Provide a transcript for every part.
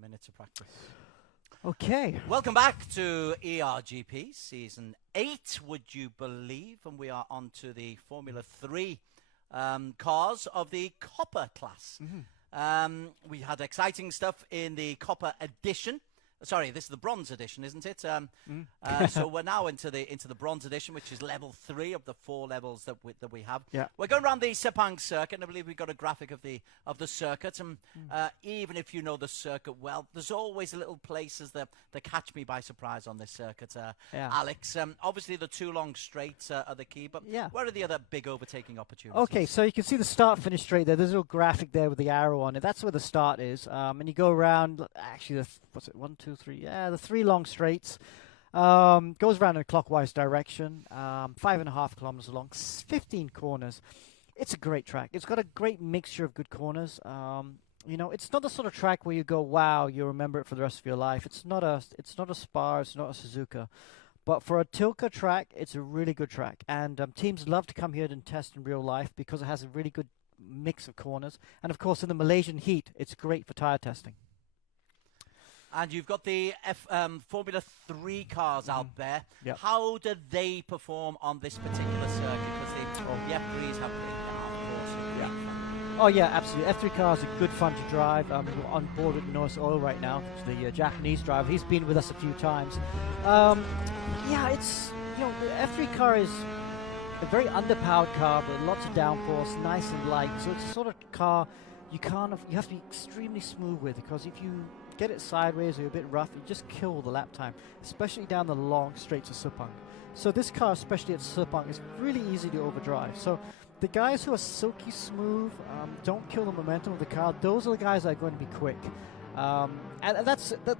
minutes of practice. Okay. Welcome back to ERGP Season 8, would you believe? And we are on to the Formula 3 cars of the Copper class. We had exciting stuff in the Copper edition. Sorry, this is the Bronze edition, isn't it? So we're now into the Bronze edition, which is level 3 of the 4 levels that we have. Yeah. We're going around the Sepang circuit, and I believe we've got a graphic of the circuit. And even if you know the circuit well, there's always little places that catch me by surprise on this circuit, Alex. Obviously, the 2 long straights are the key, but where are the other big overtaking opportunities? Okay, so you can see the start-finish straight there. There's a little graphic there with the arrow on it. That's where the start is. And you go around, actually, what's it, 1, 2, 3? Yeah, the 3 long straights. Goes around in a clockwise direction. 5.5 kilometers long, 15 corners. It's a great track. It's got a great mixture of good corners. You know, it's not the sort of track where you go, wow, you remember it for the rest of your life. It's not a Spa, it's not a Suzuka. But for a Tilka track, it's a really good track. And teams love to come here and test in real life because it has a really good mix of corners. And of course, in the Malaysian heat, it's great for tire testing. And you've got the Formula 3 cars out there. Yep. How do they perform on this particular circuit? Because the F3s have been, of course, Oh yeah, absolutely. F3 cars are good fun to drive. We're on board with Norris Oil right now, the Japanese driver. He's been with us a few times. Yeah, it's, you know, the F3 car is a very underpowered car, but lots of downforce, nice and light. So it's a sort of car you have to be extremely smooth with, because if you get it sideways or a bit rough, you just kill the lap time, especially down the long straights of Sepang. So this car, especially at Sepang, is really easy to overdrive. So the guys who are silky smooth, don't kill the momentum of the car, those are the guys that are going to be quick. And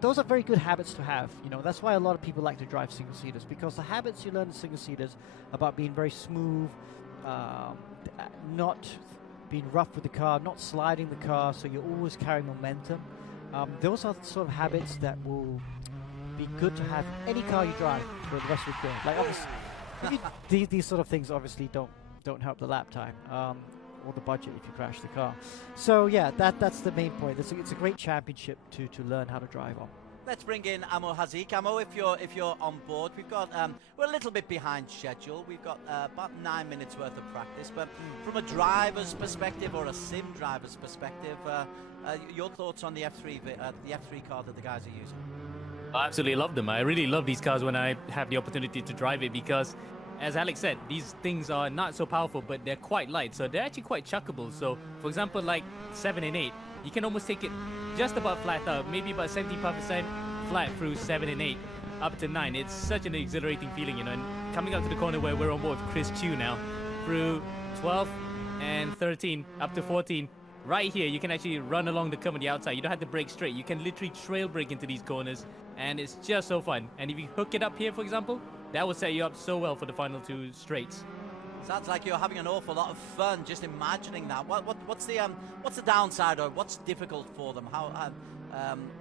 those are very good habits to have. You know, that's why a lot of people like to drive single-seaters, because the habits you learn in single-seaters about being very smooth, not being rough with the car, not sliding the car, so you're always carrying momentum. Those are the sort of habits that will be good to have in any car you drive for the rest of your career. Like obviously, these sort of things obviously don't help the lap time or the budget if you crash the car. So yeah, that's the main point. It's a great championship to learn how to drive on. Let's bring in Amo Hazik. Amo, if you're on board, we've got we're a little bit behind schedule. We've got about 9 minutes worth of practice, but from a driver's perspective or a sim driver's perspective, your thoughts on the F3 car that the guys are using? I absolutely love them. I really love these cars when I have the opportunity to drive it, because, as Alex said, these things are not so powerful, but they're quite light, so they're actually quite chuckable. So, for example, like 7 and 8, you can almost take it just about flat out, maybe about 75% flat through 7 and 8, up to 9. It's such an exhilarating feeling, you know. And coming up to the corner where we're on board with Chris Chu now, through 12 and 13, up to 14, right here, you can actually run along the curb on the outside. You don't have to brake straight. You can literally trail brake into these corners, and it's just so fun. And if you hook it up here, for example, that will set you up so well for the final 2 straights. Sounds like you're having an awful lot of fun just imagining that. What's the downside, or what's difficult for them?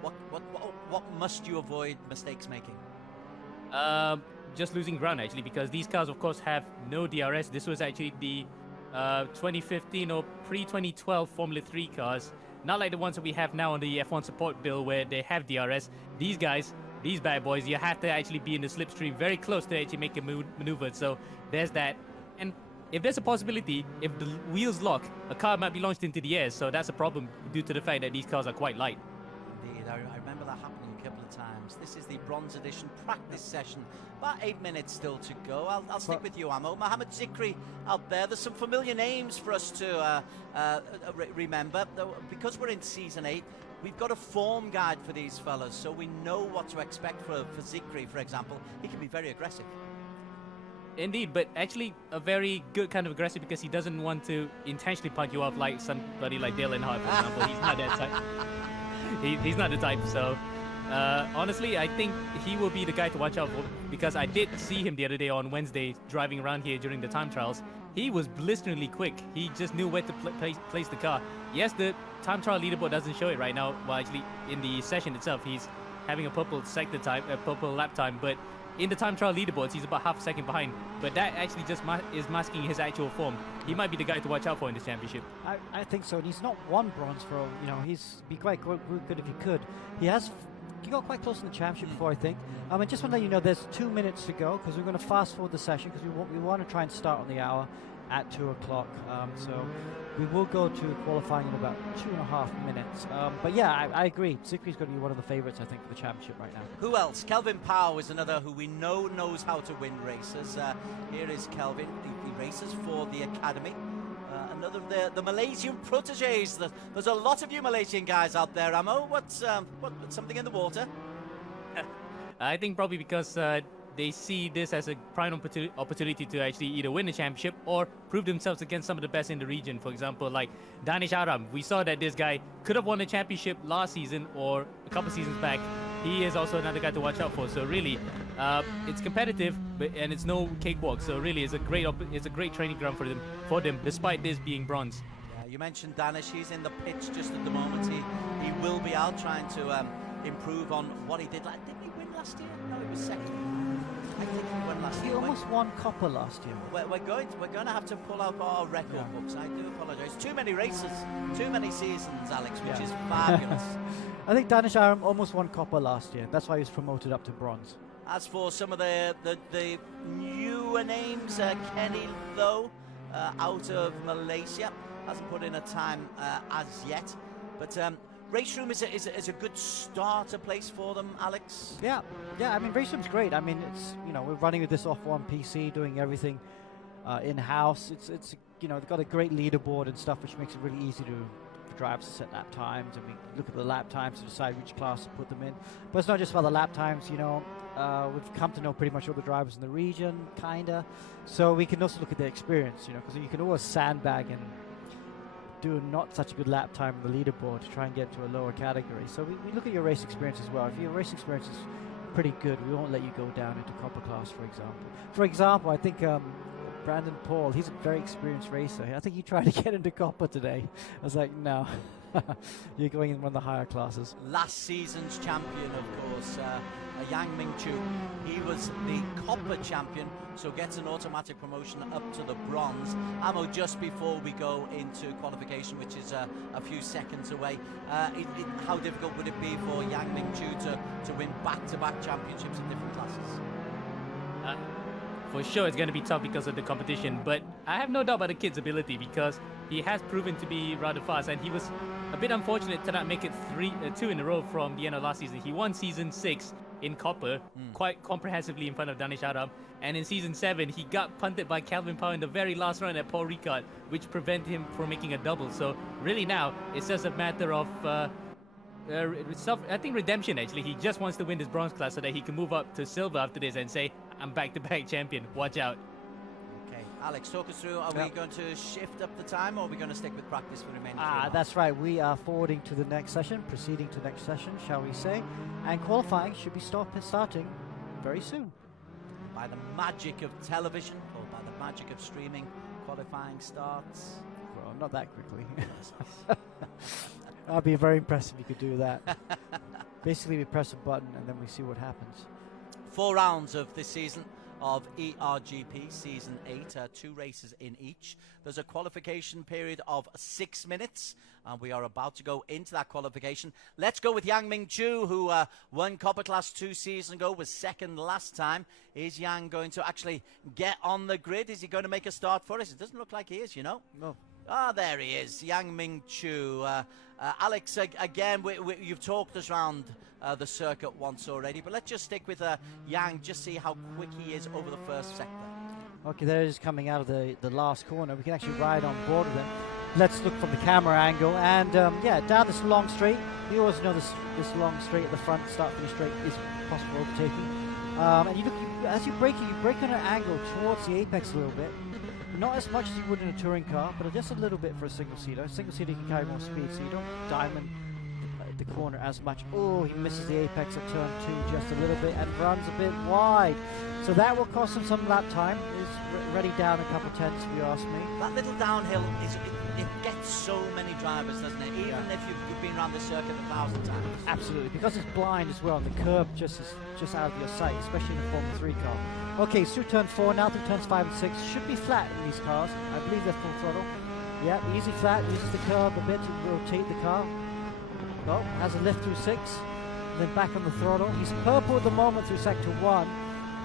What must you avoid mistakes making? Just losing ground, actually, because these cars, of course, have no DRS. This was actually the 2015 or pre-2012 Formula 3 cars, not like the ones that we have now on the F1 support bill where they have DRS. These guys, these bad boys, you have to actually be in the slipstream very close to actually make a maneuver. So there's that. And if there's a possibility, if the wheels lock, a car might be launched into the air. So that's a problem due to the fact that these cars are quite light. Indeed, I remember that happening a couple of times. This is the Bronze Edition practice session. About 8 minutes still to go. I'll stick with you, Amo. Mohammed Zikri out there. There's some familiar names for us to remember. Because we're in Season 8, we've got a form guide for these fellas, so we know what to expect for Zikri, for example. He can be very aggressive. Indeed, but actually a very good kind of aggressive, because he doesn't want to intentionally punch you off like somebody like Dale Earnhardt, for example. He's not that type. He's not the type, so honestly, I think he will be the guy to watch out for, because I did see him the other day on Wednesday driving around here during the time trials. He was blisteringly quick. He just knew where to place the car. Yes, the time trial leaderboard doesn't show it right now. Well, actually, in the session itself, he's having a purple sector time, a purple lap time, but in the time trial leaderboards, he's about half a second behind. But that actually just is masking his actual form. He might be the guy to watch out for in this championship. I think so. And he's not won bronze for, he's be quite good if he could. He got quite close in the championship before, I think. I just want to let you know there's 2 minutes to go because we're going to fast forward the session because we want to try and start on the hour at 2 o'clock. So we will go to qualifying in about 2.5 minutes. But yeah, I agree. Zikri's going to be one of the favorites, I think, for the championship right now. Who else? Kelvin Powell is another who we know knows how to win races. Here is Kelvin. He races for the academy. Another of the Malaysian proteges. There's a lot of you Malaysian guys out there, Amo. What's something in the water? I think probably because they see this as a prime opportunity to actually either win the championship or prove themselves against some of the best in the region. For example, like Danish Aram. We saw that this guy could have won the championship last season or a couple seasons back. He is also another guy to watch out for. So really, it's competitive, and it's no cakewalk. So really, it's a great training ground for them, despite this being bronze. Yeah, you mentioned Danish. He's in the pitch just at the moment. He will be out trying to improve on what he did. Didn't he win last year? No, he was second. I think he won last year. He almost won copper last year. We're going to have to pull out our record books. I do apologise. Too many races, too many seasons, Alex, which is fabulous. I think Danish Aram almost won copper last year. That's why he was promoted up to bronze. As for some of the newer names, Kenny Lowe out of Malaysia hasn't put in a time as yet, but Race Room is a good starter place for them, Alex. Yeah. I mean, Race Room's great. I mean, it's we're running with this off one PC, doing everything in house. It's they've got a great leaderboard and stuff, which makes it really easy for drivers to set lap times, and we look at the lap times to decide which class to put them in. But it's not just about the lap times. We've come to know pretty much all the drivers in the region, kinda. So we can also look at their experience, because you can always sandbag and do not such a good lap time on the leaderboard to try and get to a lower category. So we look at your race experience as well. If your race experience is pretty good, we won't let you go down into copper class, for example. For example, I think Brandon Paul, he's a very experienced racer. I think he tried to get into copper today. I was like, no, you're going in one of the higher classes. Last season's champion, of course, Yang Ming Chu. He was the copper champion, so gets an automatic promotion up to the bronze. Amo, just before we go into qualification, which is a few seconds away, how difficult would it be for Yang Ming Chu to win back-to-back championships in different classes? For sure, it's going to be tough because of the competition, but I have no doubt about the kid's ability because he has proven to be rather fast, and he was a bit unfortunate to not make it 2 in a row from the end of last season. He won Season 6 in copper quite comprehensively in front of Danish Aram, and in Season 7 he got punted by Kelvin Powell in the very last run at Paul Ricard, which prevented him from making a double. So really now it's just a matter of I think redemption. Actually, he just wants to win this bronze class so that he can move up to silver after this and say, I'm back-to-back champion, watch out. Okay, Alex, talk us through, are we going to shift up the time, or are we going to stick with practice for the remaining 3 months? That's right, we are forwarding to the next session, proceeding to the next session, shall we say, and qualifying should be starting very soon. By the magic of television, or by the magic of streaming, qualifying starts. Well, not that quickly. That'd be very impressive if you could do that. Basically, we press a button and then we see what happens. 4 rounds of this season of eRGP Season 8, 2 races in each. There's a qualification period of 6 minutes, and we are about to go into that qualification. Let's go with Yang Ming Chu, who won Copper Class 2 seasons ago, was second last time. Is Yang going to actually get on the grid? Is he going to make a start for us? It doesn't look like he is, No. There he is, Yang Ming Chu. Alex, again, you've talked us around the circuit once already, but let's just stick with Yang, just see how quick he is over the first sector. Okay, there he is coming out of the last corner. We can actually ride on board with him. Let's look from the camera angle, and down this long straight. You always know this long straight at the front, start finish straight, is possible overtaking. And as you brake on an angle towards the apex a little bit. Not as much as you would in a touring car, but just a little bit for a single-seater. A single-seater can carry more speed, so you don't the corner as much. Oh, he misses the apex at turn 2 just a little bit and runs a bit wide. So that will cost him some lap time. He's already down a couple tenths, if you ask me. That little downhill, it gets so many drivers, doesn't it? Even if you've been around the circuit 1,000 times. Absolutely, because it's blind as well, and the curb just out of your sight, especially in a Formula 3 car. Okay, through turn 4, now through turns 5 and 6. Should be flat in these cars. I believe they're full throttle. Yeah, easy flat, uses the curb a bit to rotate the car. Oh, has a lift through 6, and then back on the throttle. He's purple at the moment through sector 1.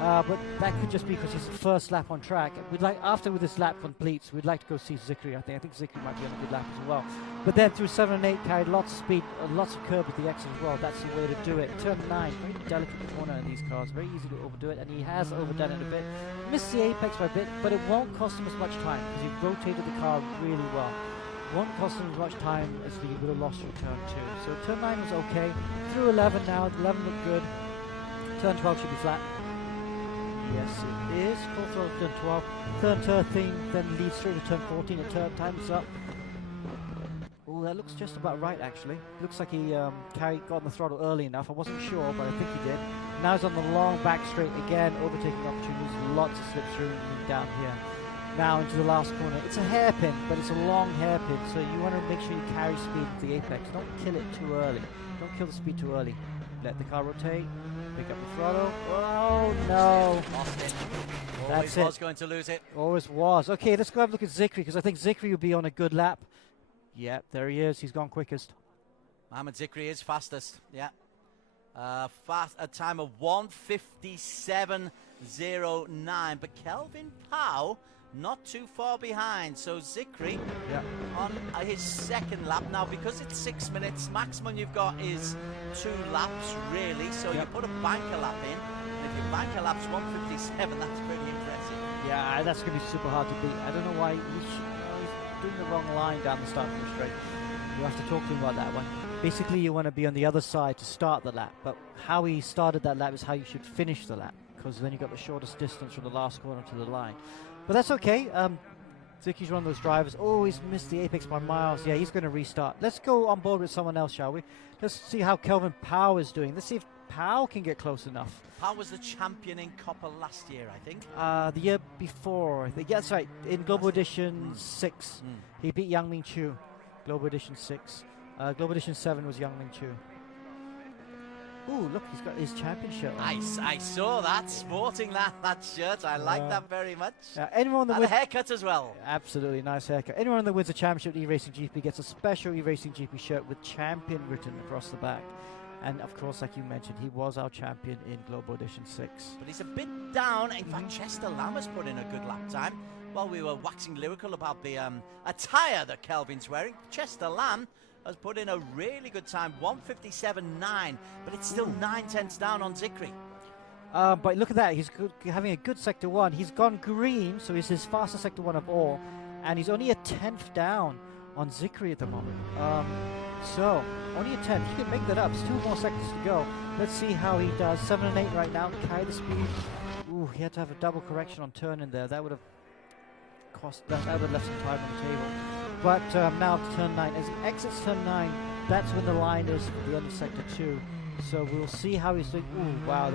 But that could just be because it's the first lap on track. We'd like, after this lap completes, we'd like to go see Zikri. I think Zikri might be on a good lap as well. But then through 7 and 8, carried lots of speed, lots of curb with the exit as well. That's the way to do it. Turn 9, very delicate corner in these cars, very easy to overdo it, and he has overdone it a bit. Missed the apex by a bit, but it won't cost him as much time because he rotated the car really well. Won't cost him as much time as he would have lost through turn 2. So turn 9 was okay. Through 11 now, 11 looked good. Turn 12 should be flat. Yes, it is. Full throttle turn 12. Turn 13 then leads through to turn 14 and turn time's up. Oh, that looks just about right actually. Looks like he got on the throttle early enough. I wasn't sure, but I think he did. Now he's on the long back straight again, overtaking opportunities. Lots of slip through and down here. Now into the last corner. It's a hairpin, but it's a long hairpin, so you want to make sure you carry speed to the apex. Don't kill it too early. Don't kill the speed too early. Let the car rotate. Pick up the throttle. Oh no! Lost it. That's Always was going to lose it. Always was. Okay, let's go have a look at Zikri because I think Zikri will be on a good lap. Yeah, there he is. He's gone quickest. Mohamed Zikri is fastest. Yeah. Fast a time of 1:57.09. But Kelvin Powell not too far behind. So Zikri on his second lap. Now, because it's 6 minutes, maximum you've got is 2 laps, really. So you put a banker lap in. And if your banker lap's 1:57, that's pretty impressive. Yeah, that's going to be super hard to beat. I don't know why he's doing the wrong line down the start from straight. We'll have to talk to him about that one. Basically, you want to be on the other side to start the lap. But how he started that lap is how you should finish the lap. Because then you got the shortest distance from the last corner to the line. But that's okay. Zikri's one of those drivers. Oh, he's missed the apex by miles. Yeah, he's going to restart. Let's go on board with someone else, shall we? Let's see how Kelvin Powell is doing. Let's see if Powell can get close enough. Powell was the champion in Copper last year, I think. The year before, I think. Yeah, that's right. In Global Edition 6, he beat Yang Ming Chu. Global Edition 6. Global Edition 7 was Yang Ming Chu. Ooh, look, he's got his champion shirt on. I saw that, sporting that shirt. I like that very much. Anyone that and a haircut as well. Absolutely, nice haircut. Anyone that wins a championship at eRacing GP gets a special eRacing GP shirt with champion written across the back. And of course, like you mentioned, he was our champion in Global Edition 6. But he's a bit down. In fact, Chester Lamb has put in a good lap time. While we were waxing lyrical about the attire that Kelvin's wearing, Chester Lamb has put in a really good time, 1:57.9, but it's still 9 tenths down on Zikri. But look at that, he's having a good sector 1. He's gone green, so he's his fastest sector 1 of all, and he's only a 10th down on Zikri at the moment. So, only a 10th. You can make that up. It's 2 more seconds to go. Let's see how he does. 7 and 8 right now, carry the speed. Ooh, he had to have a double correction on turn in there. That would have that would have left some time on the table. But now to turn 9. As he exits turn 9, that's when the line is at the end of sector 2. So we'll see how he's doing. Ooh, wow.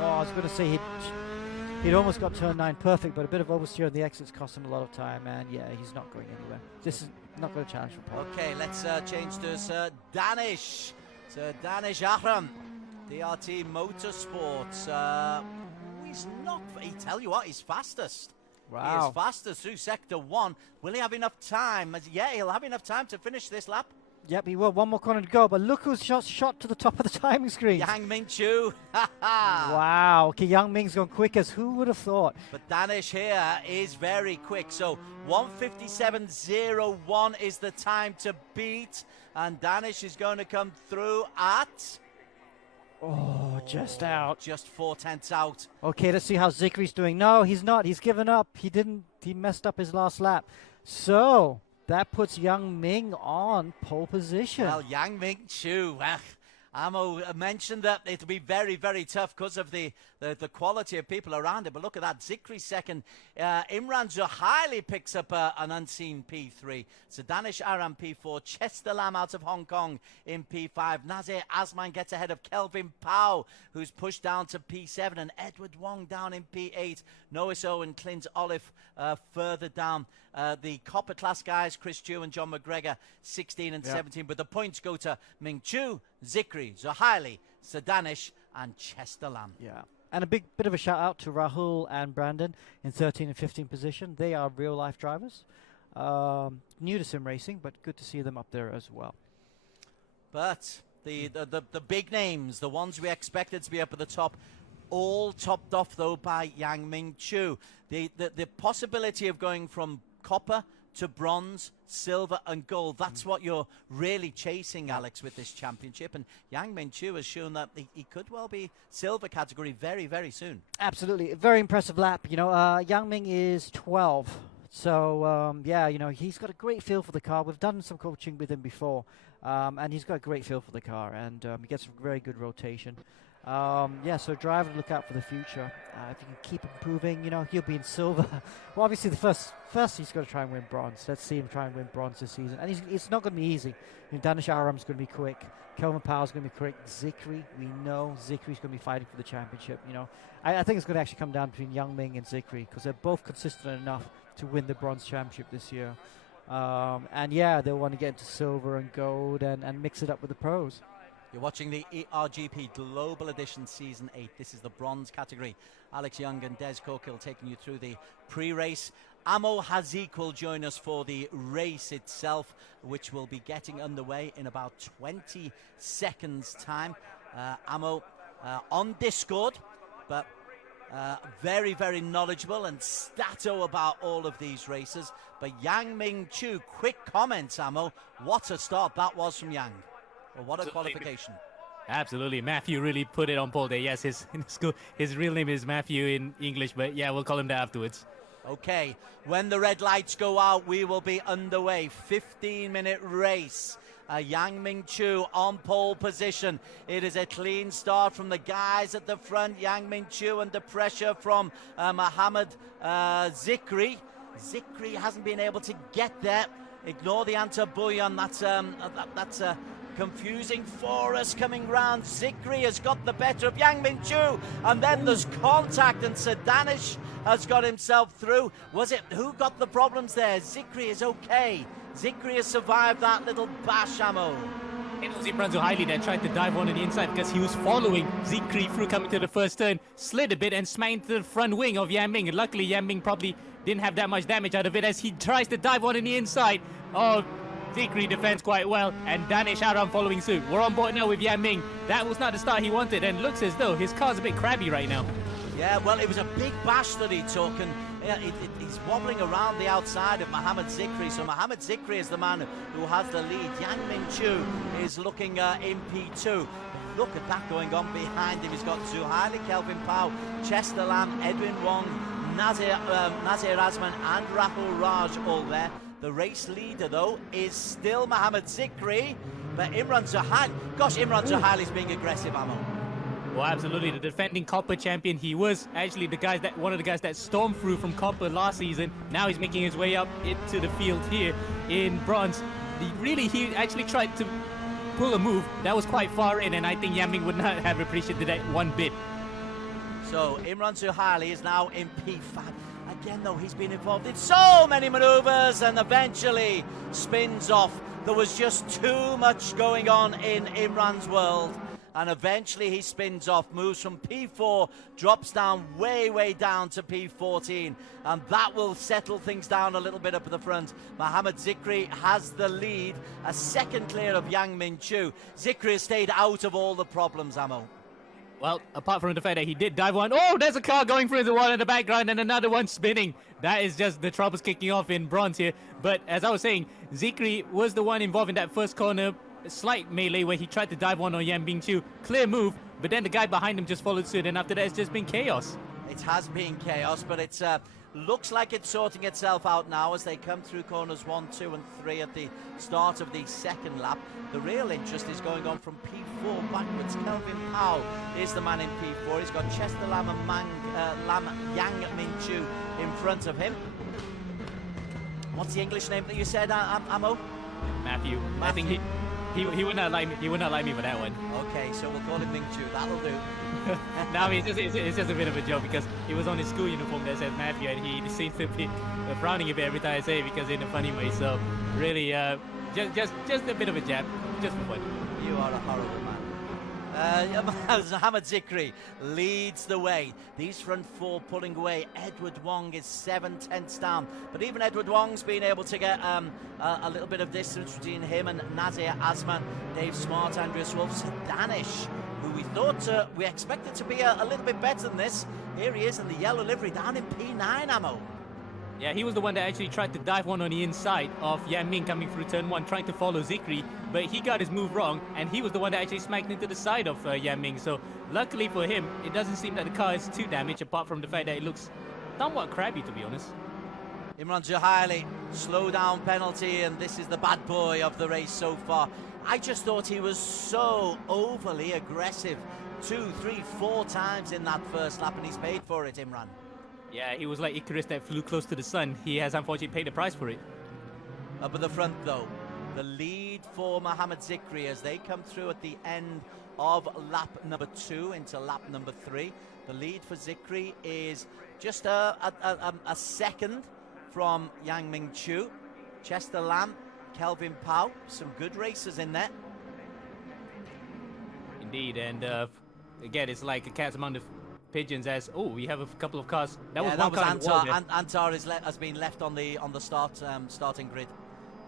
I was going to say he'd almost got turn 9 perfect, but a bit of oversteer on the exits cost him a lot of time. And yeah, he's not going anywhere. This is not going to challenge for Paul. Okay, let's change to Sir Danish. Sir Danish Ahram, DRT Motorsports. He's not. He tell you what, he's fastest. Wow. He is fastest through sector 1. Will he have enough time? Yeah, he'll have enough time to finish this lap. Yep, he will. 1 more corner to go, but look who's shot to the top of the timing screen. Yang Ming Chu. Wow. Okay, Yang Ming's gone quickest. Who would have thought? But Danish here is very quick. So 1:57.01 is the time to beat. And Danish is going to come through at... Oh, just out. Just 4 tenths out. Okay, let's see how Zikri's doing. No, he's not. He's given up. He messed up his last lap. So, that puts Yang Ming on pole position. Well, Yang Ming Chu, Amo mentioned that it'll be very, very tough because of the quality of people around it. But look at that. Zikri second. Imran Zohaili picks up an unseen P3. So Danish Aram P4. Chester Lam out of Hong Kong in P5. Nazir Asman gets ahead of Kelvin Pau, who's pushed down to P7. And Edward Wong down in P8. Nois Owen, Clint Olive further down. The copper class guys, Chris Dew and John McGregor, 16 and 17. But the points go to Ming Chu, Zikri, Zohaili, Sadanish, and Chester Lam. Yeah. And a bit of a shout out to Rahul and Brandon in 13 and 15 position. They are real life drivers. New to sim racing, but good to see them up there as well. But the big names, the ones we expected to be up at the top, all topped off though by Yang Ming Chu. The possibility of going from copper to bronze, silver and gold, that's what you're really chasing, Alex, with this championship. And Yang Ming Chu has shown that he could well be silver category very, very soon. Absolutely. A very impressive lap. You know, Yang Ming is 12. So, yeah, you know, he's got a great feel for the car. We've done some coaching with him before, and he's got a great feel for the car, and he gets a very good rotation. Yeah, so drive and look out for the future. If you can keep improving, you know, he'll be in silver. Well, obviously, the first he's got to try and win bronze. Let's see him try and win bronze this season. And it's not going to be easy. You know, Danish Aram's going to be quick. Kelvin Powell's going to be quick. Zikri, we know Zikri's going to be fighting for the championship. You know, I think it's going to actually come down between Yang Ming and Zikri because they're both consistent enough to win the bronze championship this year. And yeah, they'll want to get into silver and gold and mix it up with the pros. You're watching the eRGP Global Edition Season 8. This is the bronze category. Alex Young and Des Cokill taking you through the pre-race. Amo Hazik will join us for the race itself, which will be getting underway in about 20 seconds' time. Amo on Discord, but very, very knowledgeable and stato about all of these races. But Yang Ming Chu, quick comments, Amo. What a start that was from Yang. Well, what a qualification. Absolutely. Matthew really put it on pole there. Yes, his real name is Matthew in English, but yeah, we'll call him that afterwards. Okay, when the red lights go out, we will be underway. 15-minute race. Yang Ming Chu on pole position. It is a clean start from the guys at the front. Yang Ming Chu under pressure from Mohammed Zikri. Zikri hasn't been able to get there. Ignore the anti-bullion. That's confusing for us coming round. Zikri has got the better of Yang Ming Chu, and then there's contact, and Sadanish has got himself through. Was it who got the problems there? Zikri is okay. Zikri has survived that little bash, Amo. It was Imran Zohaili that tried to dive on the inside because he was following Zikri through coming to the first turn, slid a bit and smacked into the front wing of Yang Ming. And luckily, Yang Ming probably didn't have that much damage out of it as he tries to dive on the inside. Oh, Zikri defends quite well, and Danish Aram following suit. We're on board now with Yang Ming. That was not the start he wanted, and looks as though his car's a bit crabby right now. Yeah, well, it was a big bash that he took, and he's wobbling around the outside of Mohammed Zikri. So Mohammed Zikri is the man who has the lead. Yang Ming Chu is looking in P2. Look at that going on behind him. He's got Zohaili, Kelvin Pau, Chester Lam, Edwin Wong, Nazir Asman, and Rahul Raj all there. The race leader, though, is still Mohammed Zikri, but Imran Zohaili. Gosh, Imran Zohaili is being aggressive, Amo. Well, absolutely. The defending Copper champion. He was actually one of the guys that stormed through from Copper last season. Now he's making his way up into the field here in Bronze. He actually tried to pull a move that was quite far in, and I think Yang Ming would not have appreciated that one bit. So Imran Zohaili is now in P5. Again, though, he's been involved in so many maneuvers and eventually spins off. There was just too much going on in Imran's world. And eventually he spins off, moves from P4, drops down way down to P14. And that will settle things down a little bit up at the front. Mohammed Zikri has the lead, a second clear of Yang Ming Chu. Zikri has stayed out of all the problems, Amo. Well, apart from the fact that he did dive one. Oh, there's a car going through the wall in the background and another one spinning. That is just the troubles kicking off in Bronze here. But as I was saying, Zikri was the one involved in that first corner. A slight melee where he tried to dive one on Yang Ming Chu. Clear move, but then the guy behind him just followed suit. And after that, it's just been chaos. It has been chaos, but it's looks like it's sorting itself out now as they come through corners 1, 2 and 3 at the start of the second lap. The real interest is going on from P4 P4 backwards. Kelvin Powell is the man in P4. He's got Chester Lam and Yang Min Chu in front of him. What's the English name that you said, Amo? Matthew. I think he would not like me. He would not like me for that one. Okay, so we'll call him Ming Chu. That'll do. No, I mean, it's just a bit of a joke because he was on his school uniform that says Matthew, and he seems to be frowning a bit every time I say it because in a funny way. So really, just a bit of a jab, just for fun. You are a horrible man. Mohammed Zikri leads the way. These front four pulling away. Edward Wong is 7/10 down. But even Edward Wong's been able to get a little bit of distance between him and Nazir Asman, Dave Smart, Andreas Wolf, Danish, who we expected to be a little bit better than this. Here he is in the yellow livery down in P9, Ammo. Yeah, he was the one that actually tried to dive one on the inside of Yan Ming coming through turn one, trying to follow Zikri, but he got his move wrong, and he was the one that actually smacked into the side of Yan Ming. So luckily for him, it doesn't seem that the car is too damaged, apart from the fact that it looks somewhat crabby, to be honest. Imran Juhaili, slow down penalty, and this is the bad boy of the race so far. I just thought he was so overly aggressive 2, 3, 4 times in that first lap, and he's paid for it, Imran. Yeah, he was like Icarus that flew close to the sun. He has unfortunately paid the price for it. Up at the front, though, the lead for Mohammed Zikri as they come through at the end of lap number 2 into lap number 3. The lead for Zikri is just a second from Yang Ming Chu. Chester Lam, Kelvin Powell, some good racers in there. Indeed, and again, it's like a cat's among the pigeons. As we have a couple of cars. That was Antar has been left on the starting grid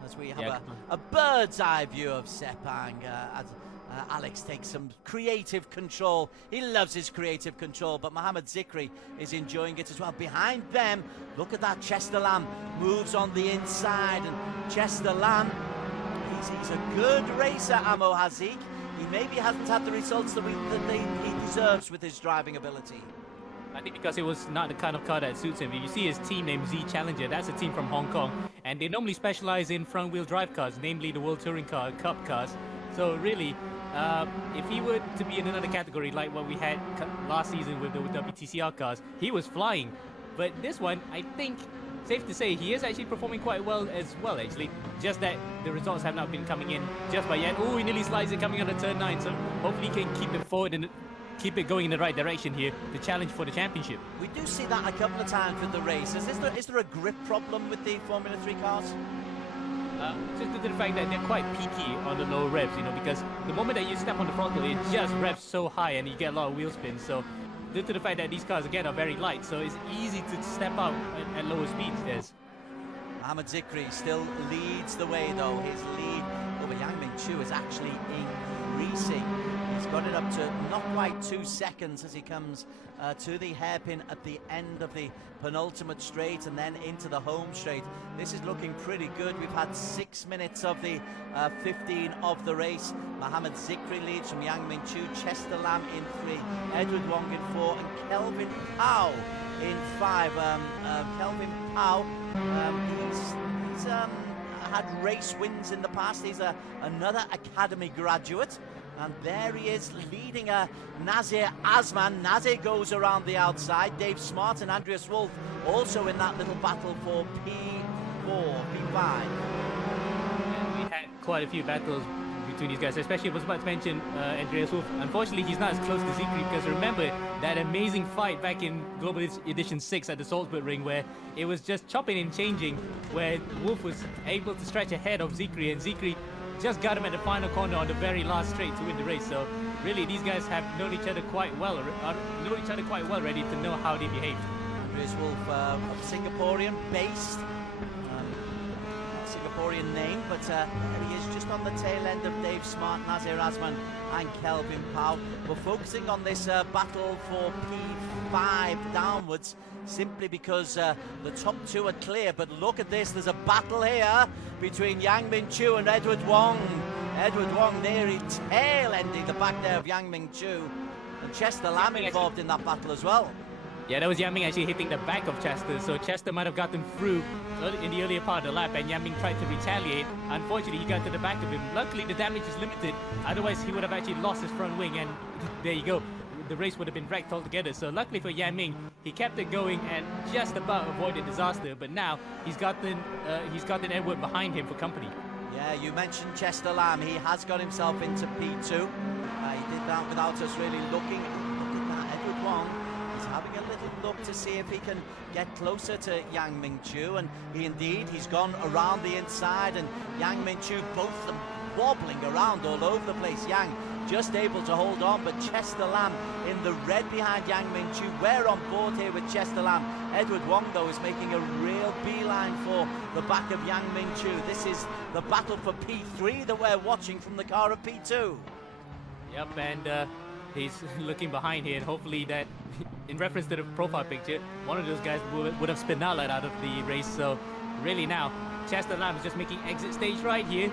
as we have a bird's eye view of Sepang as Alex takes some creative control. He loves his creative control, but Mohammed Zikri is enjoying it as well. Behind them, look at that. Chester Lam moves on the inside, and Chester Lam, he's a good racer, Amo Hazik. He maybe hasn't had the results that he deserves with his driving ability. I think because it was not the kind of car that suits him. You see his team name Z Challenger, that's a team from Hong Kong, and they normally specialize in front-wheel drive cars, namely the World Touring Car Cup cars. So really, if he were to be in another category like what we had last season with the WTCR cars, he was flying. But this one, I think, safe to say, he is actually performing quite well as well, actually. Just that the results have not been coming in just by yet. Oh, he nearly slides it coming on to turn 9, so hopefully he can keep it forward and keep it going in the right direction here, the challenge for the championship. We do see that a couple of times with the races. Is there a grip problem with the Formula 3 cars? Just due to the fact that they're quite peaky on the low revs, because the moment that you step on the throttle, it just revs so high and you get a lot of wheel spin. So due to the fact that these cars, again, are very light, so it's easy to step out at lower speeds. Mohammed Zikri still leads the way, though. His lead over Yang Ming Chu is actually increasing. He's got it up to not quite 2 seconds as he comes to the hairpin at the end of the penultimate straight and then into the home straight. This is looking pretty good. We've had 6 minutes of the 15 of the race. Mohammed Zikri leads from Yang Ming Chu, Chester Lam in 3, Edward Wong in 4, and Kelvin Powell in 5. Kelvin Powell, he's had race wins in the past. He's another academy graduate. And there he is leading Nazir Asman. Nazir goes around the outside. Dave Smart and Andreas Wolf also in that little battle for P4, P5. And we had quite a few battles between these guys, especially I was about to mention Andreas Wolf. Unfortunately, he's not as close to Zikri because remember that amazing fight back in Global Edition 6 at the Salzburg Ring where it was just chopping and changing, where Wolf was able to stretch ahead of Zikri, and Zikri just got him at the final corner on the very last straight to win the race. So really, these guys have known each other quite well, already to know how they behave. Andreas Wolf, Singaporean based, Singaporean name, but he is just on the tail end of Dave Smart, Nazir Asman and Kelvin Powell. We're focusing on this battle for P5 downwards simply because the top 2 are clear, but look at this, there's a battle here between Yang Ming Chu and Edward Wong. Edward Wong nearly tail-ending the back there of Yang Ming Chu, and Chester Lam involved in that battle as well. Yeah, that was Yang Ming actually hitting the back of Chester, so Chester might have gotten through in the earlier part of the lap, and Yang Ming tried to retaliate. Unfortunately, he got to the back of him. Luckily, the damage is limited, otherwise he would have actually lost his front wing, and there you go. The race would have been wrecked altogether. So luckily for Yang Ming, he kept it going and just about avoided disaster, but now he's gotten Edward behind him for company. Yeah, you mentioned Chester Lamb. He has got himself into P2. He did that without us really looking. Look at that, Edward Wong. He's having a little look to see if he can get closer to Yang Ming-Chu, and he's gone around the inside, and Yang Ming-Chu, both of them wobbling around all over the place. Yang just able to hold on, but Chester Lamb in the red behind Yang Ming-Chu. We're on board here with Chester Lamb. Edward Wong, though, is making a real beeline for the back of Yang Ming-Chu. This is the battle for P3 that we're watching from the car of P2. Yep, and he's looking behind here, and hopefully that, in reference to the profile picture, one of those guys would have spun out of the race. So really now, Chester Lamb is just making exit stage right here,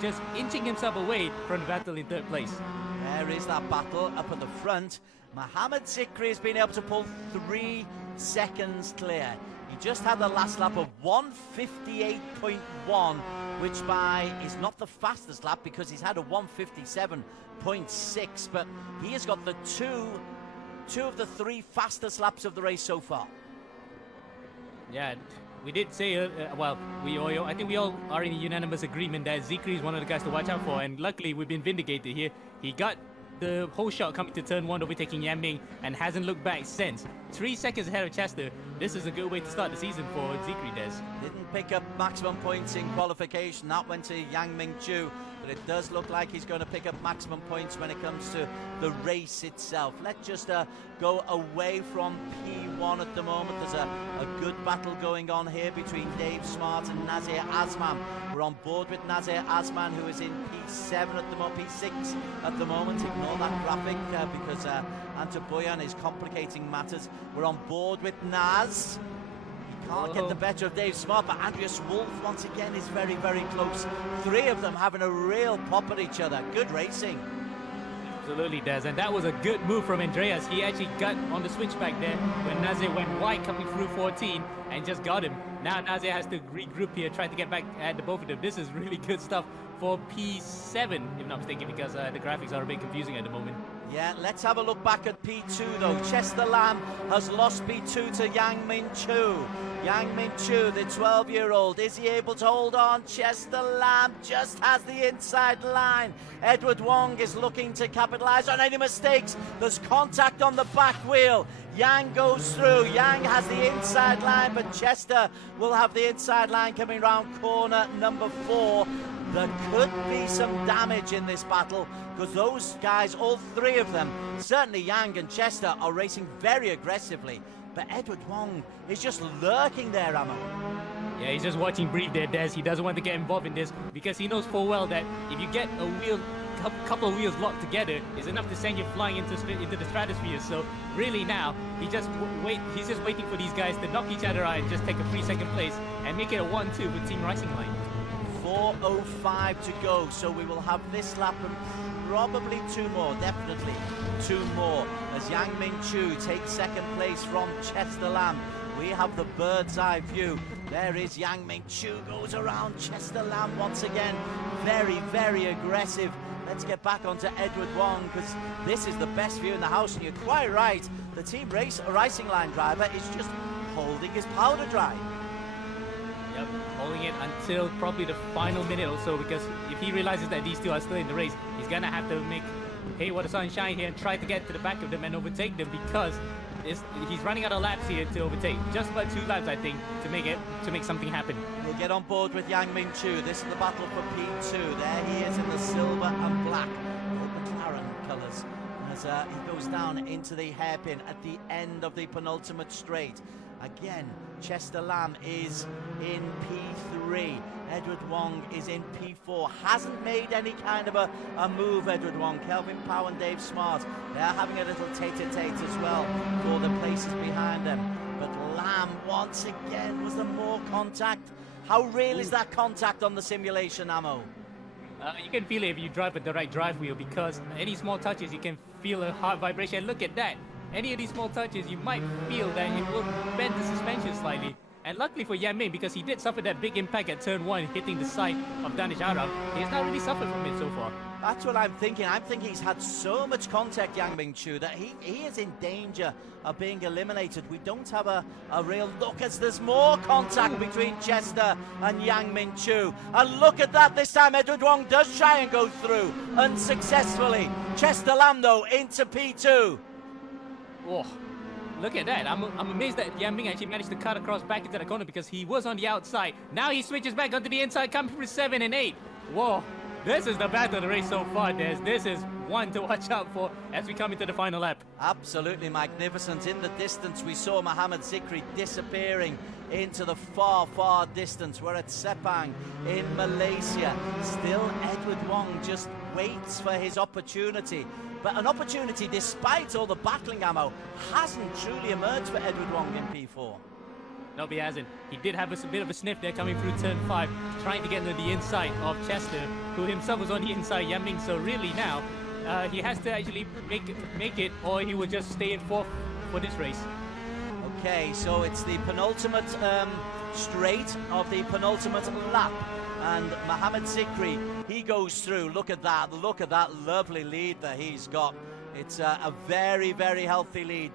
just inching himself away from the battle in third place. There is that battle up at the front. Mohammed Zikri has been able to pull 3 seconds clear. He just had the last lap of 1:58.1, which is not the fastest lap because he's had a 1:57.6, but he has got the two of the 3 fastest laps of the race so far. Yeah. We did say, I think we all are in unanimous agreement that Zikri is one of the guys to watch out for, and luckily we've been vindicated here. He got the whole shot coming to turn 1, overtaking Yang Ming, and hasn't looked back since. 3 seconds ahead of Chester. This is a good way to start the season for Zikri, Des. Didn't pick up maximum points in qualification. That went to Yang Ming-Chu, but it does look like he's going to pick up maximum points when it comes to the race itself. Let's just go away from P1 at the moment. There's a good battle going on here between Dave Smart and Nazir Azman. We're on board with Nazir Azman, who is in P7 at the moment, P6 at the moment. Ignore that graphic because Anta Boyan is complicating matters. We're on board with Naz. He can't get the better of Dave Smart, but Andreas Wolf once again is very, very close. 3 of them having a real pop at each other. Good racing. Absolutely, Des, and that was a good move from Andreas. He actually got on the switchback there when Nazir went wide coming through 14 and just got him. Now Nazir has to regroup here, try to get back at the both of them. This is really good stuff for P7, if not mistaken, because the graphics are a bit confusing at the moment. Yeah, let's have a look back at P2 though. Chester Lamb has lost P2 to Yang Ming-Chu. Yang Ming-Chu, the 12-year-old, is he able to hold on? Chester Lamb just has the inside line. Edward Wong is looking to capitalize on any mistakes. There's contact on the back wheel. Yang goes through. Yang has the inside line, but Chester will have the inside line coming round corner number 4. There could be some damage in this battle because those guys, all 3 of them, certainly Yang and Chester, are racing very aggressively. But Edward Wong is just lurking there, Amo. Yeah, he's just watching breathe there, Des. He doesn't want to get involved in this because he knows full well that if you get a couple of wheels locked together, it's enough to send you flying into the stratosphere. So really now, he's just waiting for these guys to knock each other out and just take a 3-second place and make it a 1-2 with Team Racing Line. 4:05 to go, so we will have this lap and probably 2 more, definitely 2 more, as Yang Ming-Chu takes 2nd place from Chester Lamb. We have the bird's eye view. There is Yang Ming-Chu, goes around Chester Lamb once again. Very, very aggressive. Let's get back onto Edward Wong because this is the best view in the house, and you're quite right. The Team Racing Line driver is just holding his powder dry. Yep, holding it until probably the final minute or so, because if he realizes that these 2 are still in the race, he's gonna have to make hay while the sun shine here and try to get to the back of them and overtake them, because he's running out of laps here to overtake. Just about 2 laps, I think, to make something happen. We'll get on board with Yang Ming-Chu. This is the battle for P2. There he is in the silver and black, the McLaren colours, as he goes down into the hairpin at the end of the penultimate straight. Again, Chester Lamb is in P3. Edward Wong is in P4. Hasn't made any kind of a move, Edward Wong. Kelvin Powell and Dave Smart, they're having a little tete-a-tete as well for the places behind them. But Lamb, once again, was there more contact? How real is that contact on the simulation, Amo? You can feel it if you drive with the right drive wheel, because any small touches, you can feel a hard vibration. Look at that. any of these small touches, you might feel that it will bend the suspension slightly. And luckily for Yan Ming, because he did suffer that big impact at turn 1, hitting the side of Danish Arab, he has not really suffered from it so far. That's what I'm thinking. I'm thinking he's had so much contact, Yang Ming Chu, that he is in danger of being eliminated. We don't have a real look as there's more contact between Chester and Yang Ming Chu. And look at that, this time Edward Wong does try and go through unsuccessfully. Chester Lam, though, into P2. Oh, look at that. I'm amazed that Yan Ming actually managed to cut across back into the corner because he was on the outside. Now he switches back onto the inside, coming through 7 and 8. Whoa. This is the battle of the race so far, Des. This is one to watch out for as we come into the final lap. Absolutely magnificent. In the distance, we saw Mohammed Zikri disappearing into the far, far distance. We're at Sepang in Malaysia. Still, Edward Wong just waits for his opportunity. But an opportunity, despite all the battling ammo, hasn't truly emerged for Edward Wong in P4. No, he hasn't. He did have a bit of a sniff there coming through turn 5, trying to get into the inside of Chester, who himself was on the inside Yan Ming. So really now, he has to actually make it, or he will just stay in 4th for this race. Okay, so it's the penultimate straight of the penultimate lap. And Mohammed Zikri, he goes through. Look at that lovely lead that he's got. It's a very, very healthy lead.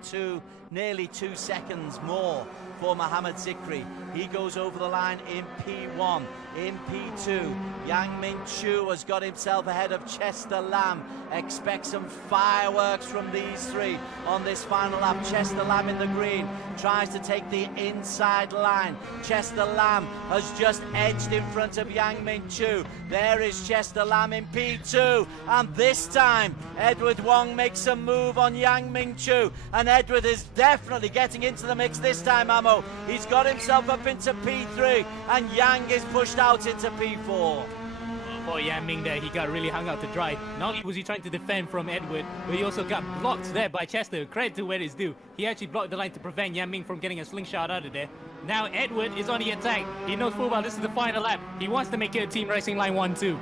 Nearly 2 seconds more for Mohammed Zikri. He goes over the line in P1. In P2, Yang Ming Chu has got himself ahead of Chester Lam. Expect some fireworks from these three on this final lap. Chester Lam in the green tries to take the inside line. Chester Lam has just edged in front of Yang Ming Chu. There is Chester Lam in P2, and this time Edward Wong makes a move on Yang Ming Chu, and Edward is definitely getting into the mix this time, Amo. He's got himself up into P3, and Yang is pushed out into P4. Oh, Yan Ming there, he got really hung out to dry. Not only was he trying to defend from Edward, but he also got blocked there by Chester. Credit to where it's due. He actually blocked the line to prevent Yan Ming from getting a slingshot out of there. Now Edward is on the attack. He knows full well this is the final lap. He wants to make it a team racing line 1-2.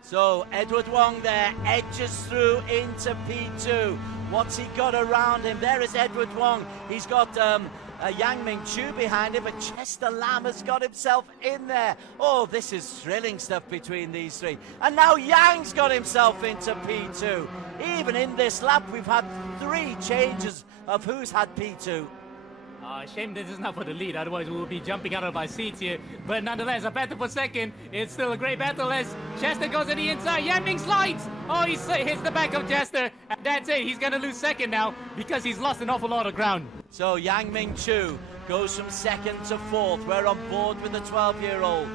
So Edward Wong there edges through into P2. What's he got around him? There is Edward Wong. He's got Yang Ming Chu behind him, but Chester Lam has got himself in there. Oh, this is thrilling stuff between these three. And now Yang's got himself into P2. Even in this lap, we've had 3 changes of who's had P2. Shame this is not for the lead, otherwise we'll be jumping out of our seats here. But nonetheless, a battle for second. It's still a great battle as Chester goes on the inside. Yan Ming slides! Oh, he hits the back of Chester. And that's it. He's going to lose second now because he's lost an awful lot of ground. So Yang Ming Chu goes from 2nd to 4th. We're on board with the 12-year-old.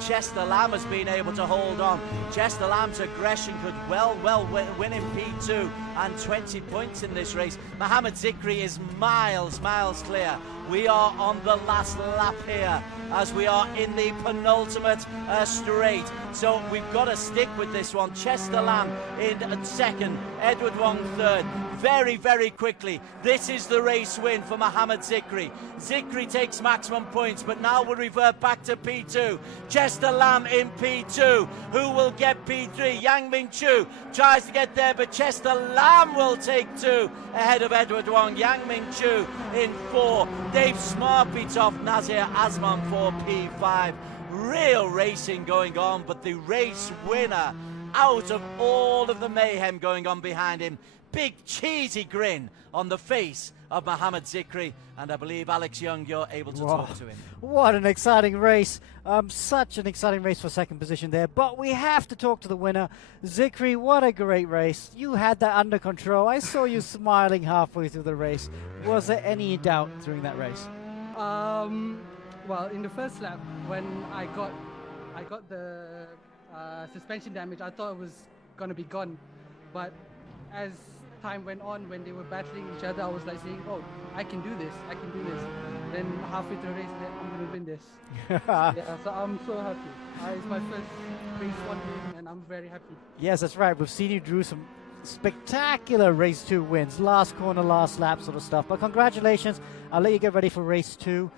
Chester Lam has been able to hold on. Chester Lam's aggression could well win in P2 and 20 points in this race. Mohammed Zikri is miles clear. We are on the last lap here as we are in the penultimate straight. So we've got to stick with this one. Chester Lam in 2nd, Edward Wong 3rd. Very quickly, this is the race win for Mohammed Zikri. Zikri takes maximum points, but now we'll revert back to P2. Chester Lam in P2. Who will get P3? Yang Ming Chu tries to get there, but Chester Lam will take 2 ahead of Edward Wong. Yang Ming Chu in 4. Dave Smart beats off Nazir Asman for P5. Real racing going on, but the race winner out of all of the mayhem going on behind him. Big cheesy grin on the face of Mohammed Zikri, and I believe Alex Young, you're able to talk to him. What an exciting race. Such an exciting race for 2nd position there, but we have to talk to the winner. Zikri, what a great race. You had that under control. I saw you smiling halfway through the race. Was there any doubt during that race? Well, in the first lap, when I got the suspension damage, I thought it was going to be gone, but as time went on, when they were battling each other, I was like saying, oh, I can do this. Then halfway through the race, I'm going to win this. Yeah, so I'm so happy. It's my first race 1 win, and I'm very happy. Yes, that's right. We've seen you drew some spectacular race 2 wins. Last corner, last lap sort of stuff. But congratulations. I'll let you get ready for race 2.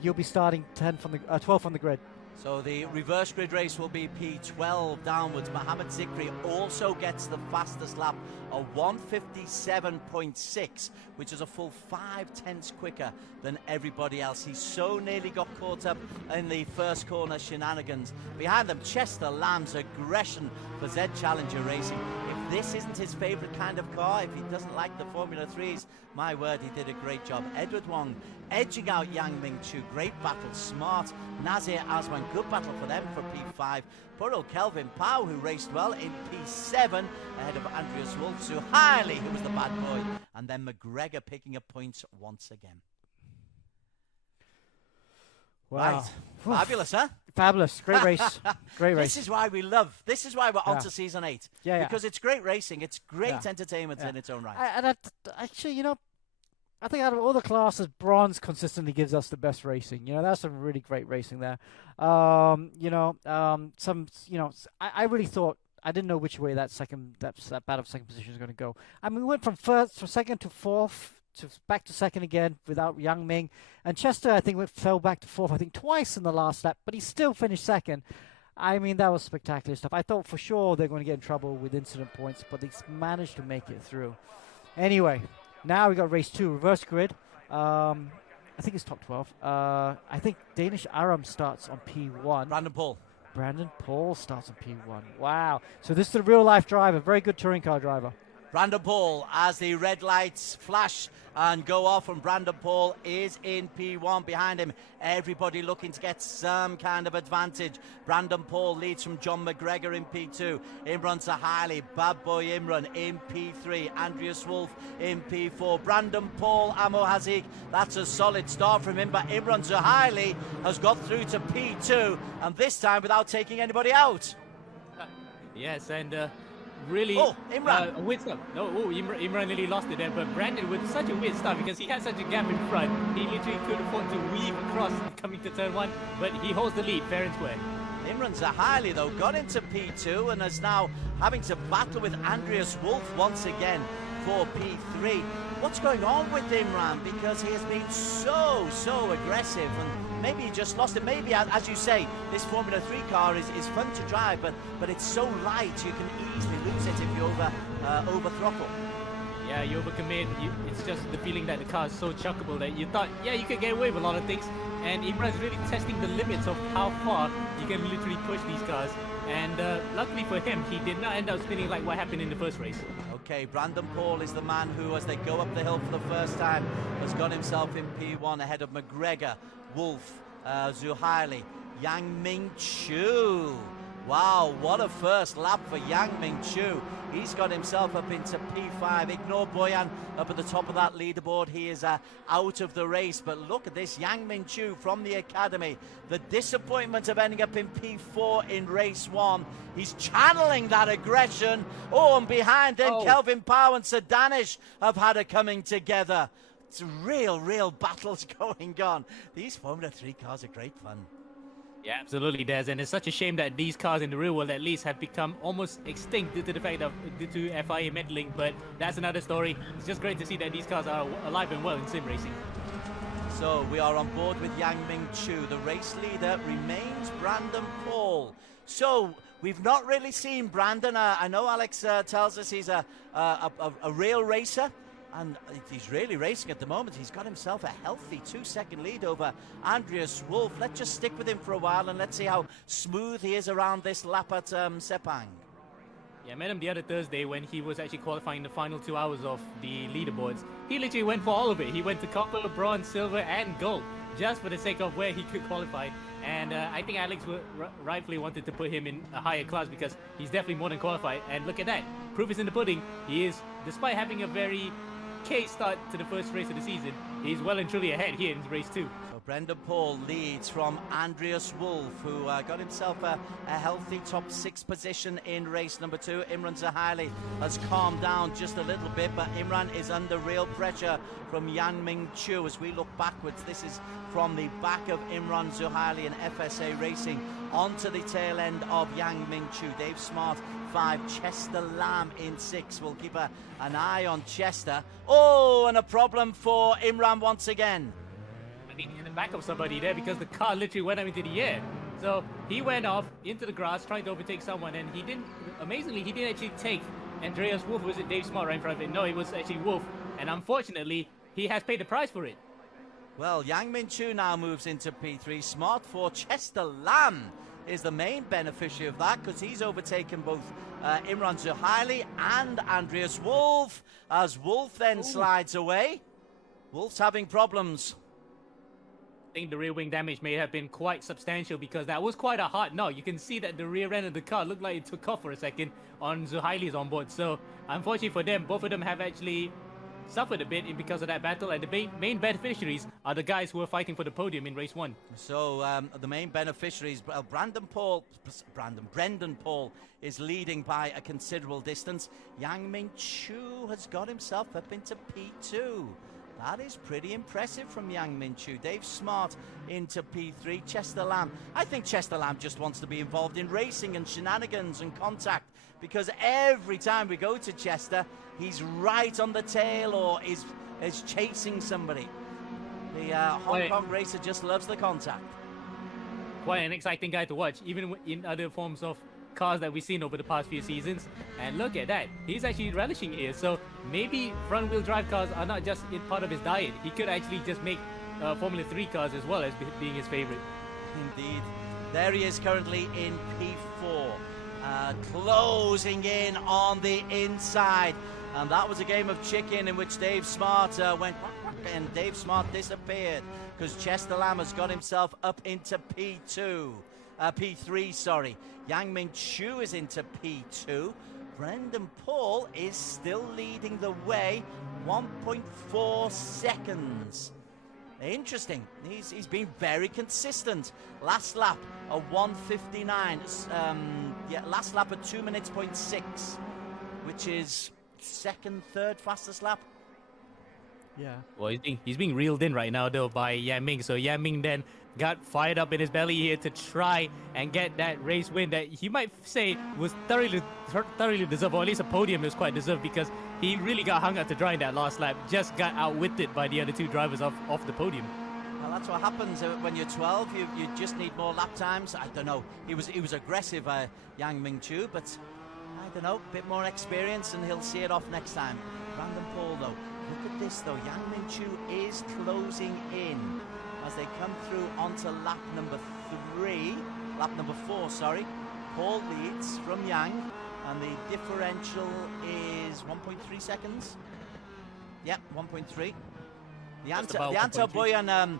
You'll be starting 12th on the grid. So the reverse grid race will be P12 downwards. Mohammed Zikri also gets the fastest lap of 157.6, which is a full 5/10 quicker than everybody else. He so nearly got caught up in the first corner shenanigans. Behind them, Chester Lamb's aggression for Z Challenger Racing. If this isn't his favourite kind of car, if he doesn't like the Formula 3s, my word, he did a great job. Edward Wong edging out Yang Ming Chu. Great battle. Smart. Nazir Asman. Good battle for them for P5. Poor old Kelvin Pau, who raced well in P7 ahead of Andreas Wolff. Suhaili, who was the bad boy. And then McGregor picking up points once again. Wow. Right. Fabulous, huh? Fabulous. Great race. Great race. This is why we love. This is why we're on to season 8. Yeah, yeah. Because it's great racing. It's great entertainment in its own right. Actually, you know, I think out of all the classes, bronze consistently gives us the best racing. You know, that's some really great racing there. I really thought, I didn't know which way that battle of second position is going to go. I mean, we went from second to fourth, back to second again without Yang Ming. And Chester, I think, fell back to fourth, I think, twice in the last lap, but he still finished second. I mean, that was spectacular stuff. I thought for sure they're going to get in trouble with incident points, but they managed to make it through. Anyway, now we got race 2, reverse grid. I think it's top 12. I think Danish Aram starts on P1. Brandon Paul starts on P1. Wow. So this is the real-life driver, very good touring car driver. Brandon Paul, as the red lights flash and go off, and Brandon Paul is in P1. Behind him, everybody looking to get some kind of advantage. Brandon Paul leads from John McGregor in P2. Imran Zahali, bad boy Imran in P3. Andreas Wolff in P4. Brandon Paul, Amo Hazik, that's a solid start from him, but Imran Zahali has got through to P2, and this time without taking anybody out. Yes, and really Imran. Weird stuff. Imran nearly lost it there, but Brandon with such a weird stuff because he had such a gap in front. He literally could afford to weave across coming to turn 1, but he holds the lead fair and square. Imran Zahali, though, got into P2 and is now having to battle with Andreas Wolff once again for P3. What's going on with Imran? Because he has been so aggressive, and maybe he just lost it. Maybe, as you say, this Formula 3 car is fun to drive, but it's so light you can easily lose it if you over throttle. Yeah, you overcommit. It's just the feeling that the car is so chuckable that you thought, yeah, you could get away with a lot of things. And Imran's really testing the limits of how far you can literally push these cars. And luckily for him, he did not end up spinning like what happened in the first race. Okay, Brandon Paul is the man who, as they go up the hill for the first time, has got himself in P1 ahead of McGregor, Wolff, Zuhaili, Yang Ming Chu. Wow, what a first lap for Yang Ming Chu. He's got himself up into P5. Ignore Boyan up at the top of that leaderboard. He is out of the race. But look at this, Yang Ming Chu from the academy. The disappointment of ending up in P4 in race 1. He's channeling that aggression. Oh, and behind him, Kelvin Pau and Sir Danish have had a coming together. It's real battles going on. These Formula 3 cars are great fun. Yeah, absolutely, Des. And it's such a shame that these cars in the real world at least have become almost extinct due to the fact of due to FIA meddling. But that's another story. It's just great to see that these cars are alive and well in sim racing. So we are on board with Yang Ming Chu. The race leader remains Brandon Paul. So we've not really seen Brandon. I know Alex tells us he's a real racer. And he's really racing at the moment. He's got himself a healthy 2-second lead over Andreas Wolff. Let's just stick with him for a while and let's see how smooth he is around this lap at Sepang. Yeah, I met him the other Thursday when he was actually qualifying the final 2 hours of the leaderboards. He literally went for all of it. He went to copper, bronze, silver, and gold, just for the sake of where he could qualify. And I think Alex rightfully wanted to put him in a higher class because he's definitely more than qualified. And look at that. Proof is in the pudding. He is, despite having a very start to the first race of the season, he's well and truly ahead here in race 2. So Brandon Paul leads from Andreas Wolff, who got himself a healthy top 6 position in race number 2. Imran Zahali has calmed down just a little bit, but Imran is under real pressure from Yang Ming Chu. As we look backwards, this is from the back of Imran Zahali and FSA Racing onto the tail end of Yang Ming Chu. Dave Smart 5, Chester Lamb in 6. We'll keep an eye on Chester. Oh, and a problem for Imran once again. I think in the back of somebody there because the car literally went up into the air. So he went off into the grass trying to overtake someone, and amazingly, he didn't actually take Andreas Wolf. Was it Dave Smart right in front of him? No, it was actually Wolf. And unfortunately, he has paid the price for it. Well, Yang Min Chu now moves into P3. Smart 4. Chester Lamb is the main beneficiary of that because he's overtaken both Imran Zuhaili and Andreas Wolf as Wolf then slides away. Wolf's having problems. I think the rear wing damage may have been quite substantial because that was quite a hard knock. You can see that the rear end of the car looked like it took off for a second on Zuhaili's onboard. So unfortunately for them, both of them have actually suffered a bit because of that battle, and the main beneficiaries are the guys who are fighting for the podium in race 1. So the main beneficiaries, Brendan Paul is leading by a considerable distance. Yang Ming Chu has got himself up into P2. That is pretty impressive from Yang Min Chu. Dave Smart into P3. Chester Lamb. I think Chester Lamb just wants to be involved in racing and shenanigans and contact, because every time we go to Chester, he's right on the tail or is chasing somebody. The Hong Kong racer just loves the contact. Quite an exciting guy to watch, even in other forms of cars that we've seen over the past few seasons. And look at that, he's actually relishing it. So maybe front wheel drive cars are not just part of his diet. He could actually just make Formula 3 cars as well as being his favorite. Indeed. There he is currently in P4, closing in on the inside. And that was a game of chicken in which Dave Smart went and Dave Smart disappeared because Chester Lamb has got himself up into P3, sorry. Yang Ming Chu is into P2. Brendan Paul is still leading the way, 1.4 seconds. Interesting. He's been very consistent. Last lap a 1:59. Last lap a 2 minutes point 6, which is second, third fastest lap. Yeah. Well, he's being reeled in right now though by Yan Ming. So Yan Ming then got fired up in his belly here to try and get that race win that he might say was thoroughly deserved, or at least a podium is quite deserved, because he really got hung out to dry in that last lap. Just got outwitted by the other two drivers off the podium. Well, that's what happens when you're 12. You just need more lap times. I don't know. He was aggressive, Yang Ming Chu, but I don't know. A bit more experience, and he'll see it off next time. Brandon Paul, though. Look at this, though. Yang Min Chu is closing in as they come through onto lap number 4, sorry. Paul leads from Yang, and the differential is 1.3 seconds. Yeah, 1.3. The Anto Boyan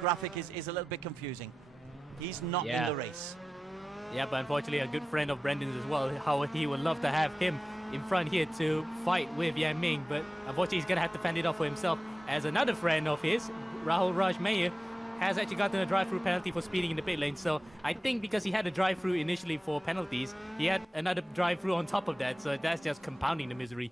graphic is a little bit confusing. He's not in the race. Yeah, but unfortunately a good friend of Brendan's as well. How he would love to have him in front here to fight with Yan Ming, but unfortunately he's going to have to fend it off for himself, as another friend of his, Rahul Raj Mayer, has actually gotten a drive-through penalty for speeding in the pit lane. So I think because he had a drive-through initially for penalties, he had another drive-through on top of that, so that's just compounding the misery.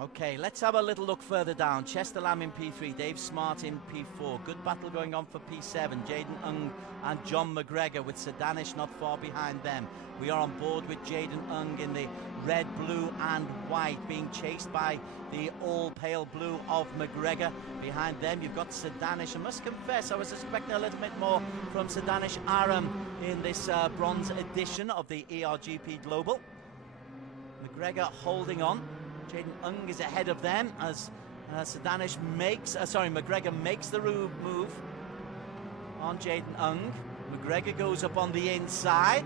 Okay, let's have a little look further down. Chester Lamb in P3, Dave Smart in P4. Good battle going on for P7. Jaden Ung and John McGregor, with Sedanish not far behind them. We are on board with Jaden Ung in the red, blue and white, being chased by the all pale blue of McGregor. Behind them you've got Sedanish. I must confess, I was expecting a little bit more from Sedanish Aram in this bronze edition of the eRGP Global. McGregor holding on. Jaden Ung is ahead of them as McGregor makes the move on Jaden Ung. McGregor goes up on the inside.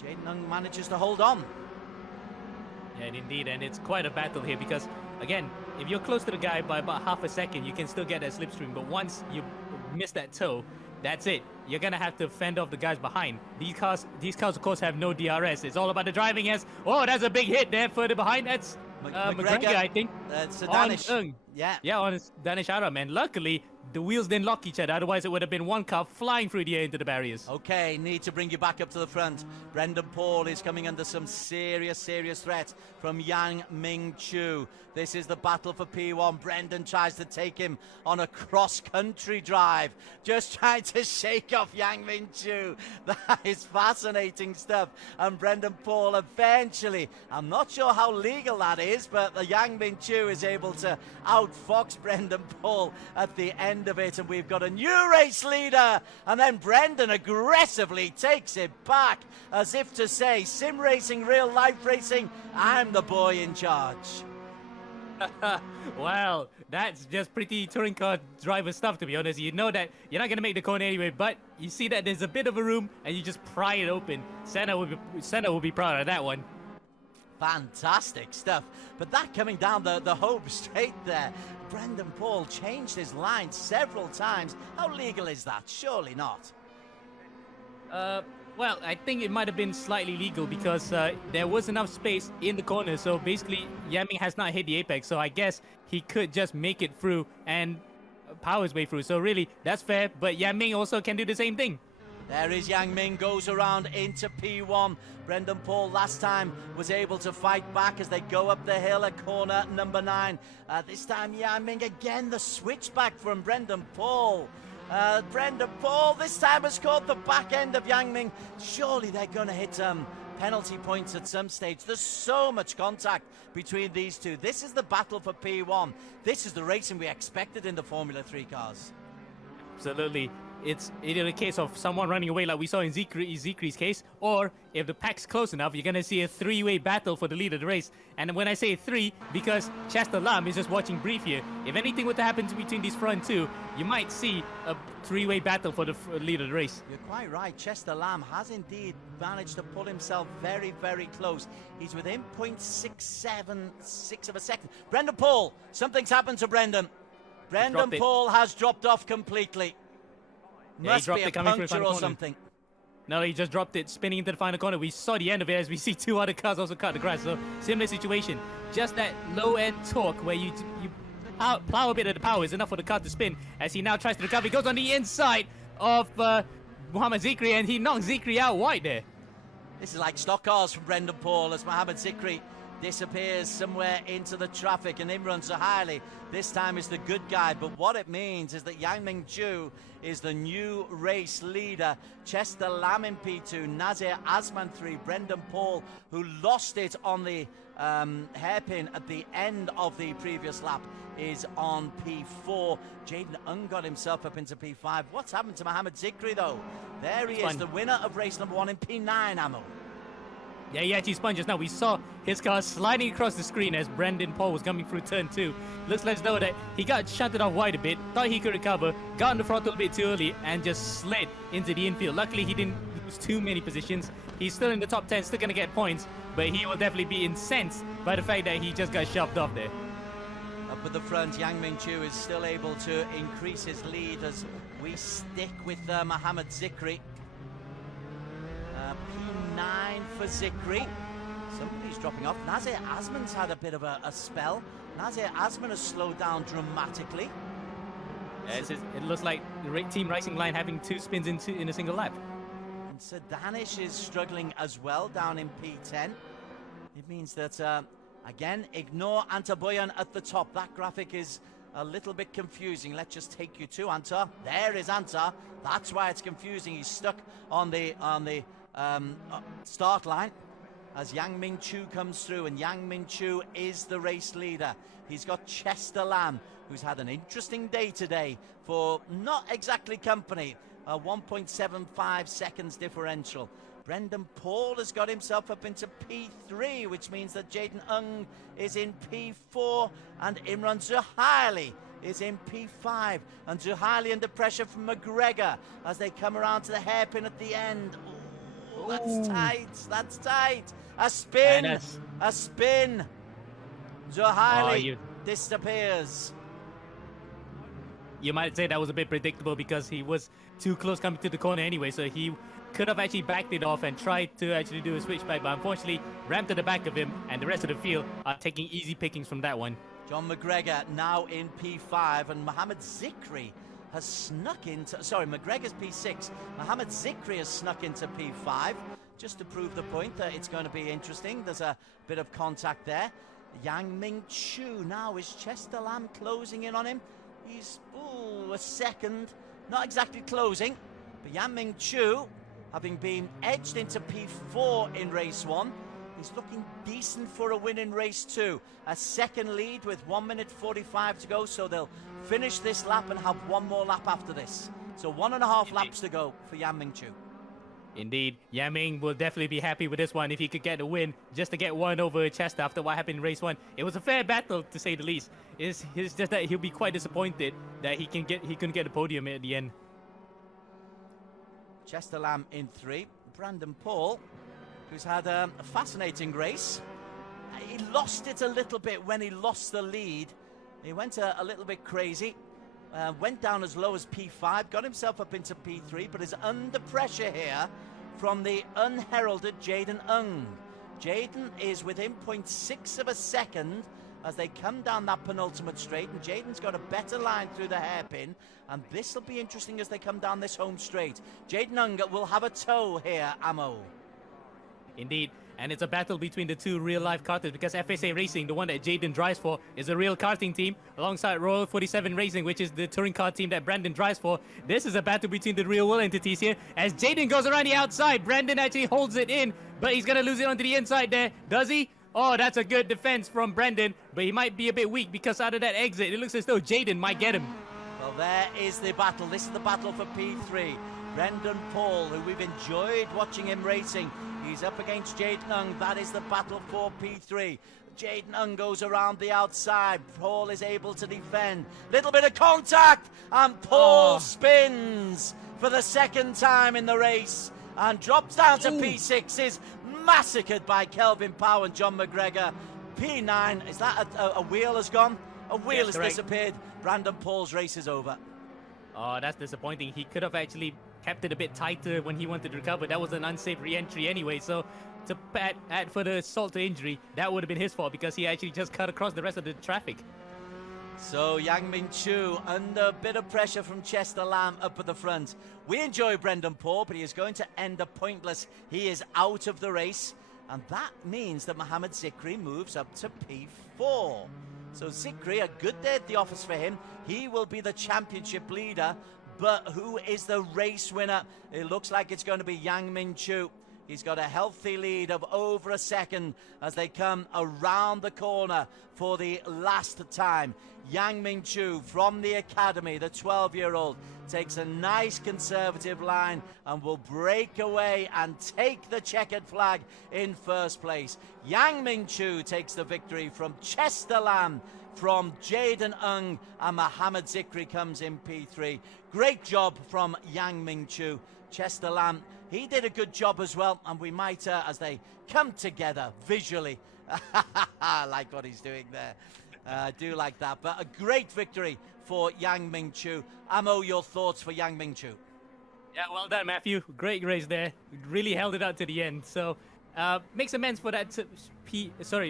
Jaden Ung manages to hold on. Yeah, indeed, and it's quite a battle here because, again, if you're close to the guy by about half a second, you can still get that slipstream, but once you miss that toe, that's it. You're gonna have to fend off the guys behind. These cars, of course, have no DRS. It's all about the driving. As that's a big hit there further behind. That's McGregor, I think. Danish. On Danish Aram, and luckily the wheels didn't lock each other. Otherwise, it would have been one car flying through the air into the barriers. Okay, need to bring you back up to the front. Brendan Paul is coming under some serious threat from Yang Ming Chu. This is the battle for P1. Brendan tries to take him on a cross-country drive, just trying to shake off Yang Ming Chu. That is fascinating stuff. And Brendan Paul eventually, I'm not sure how legal that is, but the Yang Ming Chu is able to outfoxed Brendan Paul at the end of it, and we've got a new race leader. And then Brendan aggressively takes it back as if to say, sim racing, real life racing, I'm the boy in charge. Well, that's just pretty touring car driver stuff, to be honest. You know that you're not going to make the corner anyway, but you see that there's a bit of a room and you just pry it open. Senna will be proud of that one. Fantastic stuff. But that coming down the home straight there, Brendan Paul changed his line several times. How legal is that? Surely not. Well, I think it might have been slightly legal because there was enough space in the corner. So basically, Yang Ming has not hit the apex. So I guess he could just make it through and power his way through. So really, that's fair. But Yang Ming also can do the same thing. There is Yang Ming, goes around into P1. Brendan Paul last time was able to fight back as they go up the hill at corner number 9. This time Yang Ming again, the switchback from Brendan Paul. Brendan Paul this time has caught the back end of Yang Ming. Surely they're going to hit penalty points at some stage. There's so much contact between these two. This is the battle for P1. This is the racing we expected in the Formula 3 cars. Absolutely. It's either a case of someone running away like we saw in Zikri's case, or if the pack's close enough, you're going to see a three-way battle for the lead of the race. And when I say three, because Chester Lam is just watching brief here. If anything were to happen between these front two, you might see a three-way battle for the lead of the race. You're quite right. Chester Lam has indeed managed to pull himself very, very close. He's within 0.676 of a second. Brendan Paul, something's happened to Brendan. Brendan Paul has dropped off completely. Must be a puncture or something. No, he just dropped it, spinning into the final corner. We saw the end of it as we see two other cars also cut the grass. So similar situation. Just that low-end torque where you plow a bit of the power is enough for the car to spin. As he now tries to recover, he goes on the inside of Mohamed Zikri, and he knocks Zikri out wide there. This is like stock cars from Brendan Paul as Mohamed Zikri disappears somewhere into the traffic, and Imran Zahaili this time is the good guy. But what it means is that Yang Ming Chu is the new race leader. Chester Lam in P2, Nazir Asman 3, Brendan Paul, who lost it on the hairpin at the end of the previous lap, is on P4. Jaden Ung got himself up into P5. What's happened to Mohamed Zikri though? There he is, the winner of race number 1 in P9, Ammo. Yeah, he actually spun just now. We saw his car sliding across the screen as Brendan Paul was coming through turn 2. Looks like though that he got shunted off wide a bit, thought he could recover, got on the throttle a bit too early, and just slid into the infield. Luckily, he didn't lose too many positions. He's still in the top 10, still going to get points, but he will definitely be incensed by the fact that he just got shoved off there. Up at the front, Yang Ming Chu is still able to increase his lead as we stick with Mohamed Zikri. P9 for Zikri. Somebody's dropping off. Nazir Asman's had a bit of a spell. Nazir Asman has slowed down dramatically. Yeah, it looks like the Team Racing line having 2 spins in a single lap. And Sir Danish is struggling as well down in P10. It means that, again, ignore Antaboyan at the top. That graphic is a little bit confusing. Let's just take you to Anta. There is Anta. That's why it's confusing. He's stuck on the start line as Yang Ming Chu comes through, and Yang Ming Chu is the race leader. He's got Chester Lam, who's had an interesting day today for not exactly company. 1.75 seconds differential. Brendan Paul has got himself up into P3, which means that Jaden Ung is in P4 and Imran Zahaili is in P5. And Zahaili under pressure from McGregor as they come around to the hairpin at the end. Ooh, that's tight. That's tight. A spin. A spin. Zahaili disappears. You might say that was a bit predictable because he was too close coming to the corner anyway, so he could have actually backed it off and tried to actually do a switchback, but unfortunately rammed to the back of him, and the rest of the field are taking easy pickings from that one. John McGregor now in P5, and Mohamed Zikri has snuck into... Sorry, McGregor's P6. Mohamed Zikri has snuck into P5, just to prove the point that it's going to be interesting. There's a bit of contact there. Yang Ming Chu now is Chester Lam closing in on him. He's, a second. Not exactly closing, but Yang Ming Chu, having been edged into P4 in race 1, He's looking decent for a win in race 2. A second lead with 1 minute 45 to go, so they'll finish this lap and have one more lap after this. So 1.5 laps to go for Yang Mingchu. Indeed, Yaming will definitely be happy with this one if he could get a win, just to get one over Chester after what happened in race 1. It was a fair battle, to say the least. It's just that he'll be quite disappointed that he couldn't get a podium at the end. Chester Lamb in 3. Brandon Paul, who's had a fascinating race. He lost it a little bit when he lost the lead. He went a little bit crazy. Went down as low as P5, got himself up into P3, but is under pressure here from the unheralded Jaden Ung. Jaden is within 0.6 of a second as they come down that penultimate straight, and Jaden's got a better line through the hairpin, and this will be interesting as they come down this home straight. Jaden Ung will have a tow here, Amo. Indeed, and it's a battle between the two real-life karters because FSA Racing, the one that Jaden drives for, is a real karting team alongside Royal 47 Racing, which is the touring car team that Brandon drives for. This is a battle between the real-world entities here. As Jaden goes around the outside, Brandon actually holds it in, but he's going to lose it onto the inside there. Does he? Oh, that's a good defense from Brandon, but he might be a bit weak because out of that exit, it looks as though Jaden might get him. Well, there is the battle. This is the battle for P3. Brendan Paul, who we've enjoyed watching him racing. He's up against Jaden Ung. That is the battle for P3. Jaden Ung goes around the outside. Paul is able to defend. Little bit of contact, and Paul spins for the second time in the race and drops down to P6. Is massacred by Kelvin Powell and John McGregor. P9, is that a wheel has gone? A wheel has disappeared. Brandon Paul's race is over. Oh, that's disappointing. He could have actually kept it a bit tighter when he wanted to recover. That was an unsafe re-entry anyway, so to add for the assault to injury, that would have been his fault because he actually just cut across the rest of the traffic. So Yang Min Chu under a bit of pressure from Chester Lamb up at the front. We enjoy Brendan Paul, but he is going to end up pointless. He is out of the race, and that means that Mohammed Zikri moves up to P4. So Zikri, a good day at the office for him. He will be the championship leader, but who is the race winner? It looks like it's going to be Yang Min Chu. He's got a healthy lead of over a second as they come around the corner for the last time. Yang Min Chu from the academy, the 12-year-old, takes a nice conservative line and will break away and take the checkered flag in first place. Yang Min Chu takes the victory from Chester Lamb, from Jaden Ung, and Mohammed Zikri comes in P3. Great job from Yang Min Chu. Chester Lamb, he did a good job as well, and we might, as they come together visually, I like what he's doing there. I do like that, but a great victory for Yang Min Chu. Amo, your thoughts for Yang Min Chu? Yeah, well done, Matthew. Great race there. Really held it out to the end. So, makes amends for that.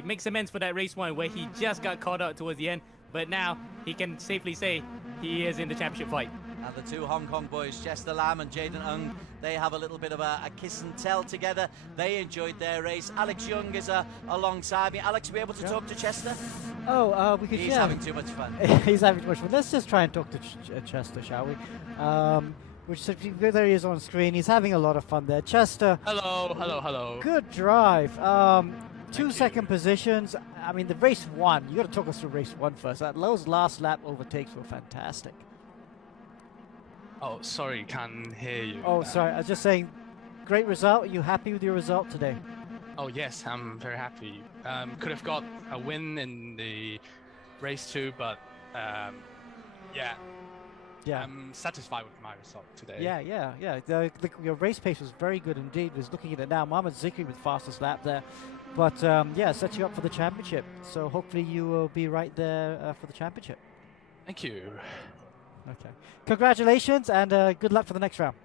Makes amends for that race 1 where he just got caught out towards the end. But now he can safely say he is in the championship fight. And the two Hong Kong boys, Chester Lamb and Jaden Ung, they have a little bit of a kiss and tell together. They enjoyed their race. Alex Young is alongside me. Alex, are we able to talk to Chester? Oh, we could. He's having too much fun. He's having too much fun. Let's just try and talk to Chester, shall we? There he is on screen. He's having a lot of fun there. Chester. Hello. Good drive. 2-second positions. I mean, the race 1. You got to talk us through race 1 first. Those last lap overtakes were fantastic. Oh, sorry, can't hear you. Oh, sorry. I was just saying, great result. Are you happy with your result today? Oh, yes, I'm very happy. Could have got a win in the race 2, but yeah. I'm satisfied with my result today. Yeah. Your race pace was very good indeed. I was looking at it now. Mohammed Zikri with fastest lap there. But sets you up for the championship. So hopefully you will be right there for the championship. Thank you. Okay. Congratulations and good luck for the next round.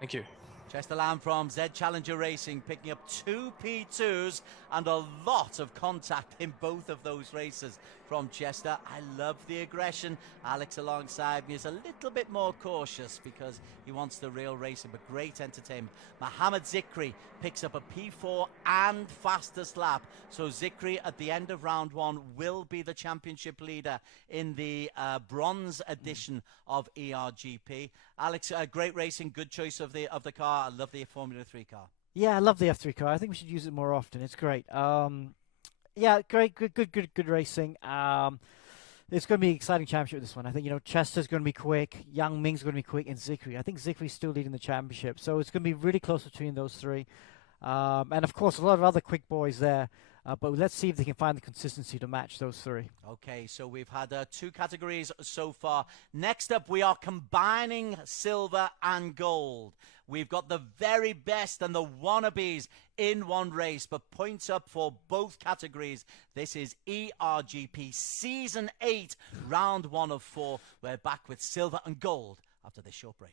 Thank you. Chester Lamb from Z Challenger Racing picking up 2 P2s and a lot of contact in both of those races from Chester. I love the aggression. Alex alongside me is a little bit more cautious because he wants the real racing, but great entertainment. Mohammed Zikri picks up a P4 and fastest lap. So Zikri at the end of round 1 will be the championship leader in the bronze edition of eRGP. Alex, great racing, good choice of the car. I love the Formula 3 car. Yeah, I love the F3 car. I think we should use it more often. It's great. Yeah, great, good racing. It's going to be an exciting championship, this one. I think, Chester's going to be quick, Yang Ming's going to be quick, and Zikri. I think Zikri's still leading the championship. So it's going to be really close between those three. And, of course, a lot of other quick boys there. But let's see if they can find the consistency to match those three. Okay, so we've had 2 categories so far. Next up, we are combining silver and gold. We've got the very best and the wannabes in one race, but points up for both categories. This is eRGP Season 8, Round 1 of 4. We're back with silver and gold after this short break.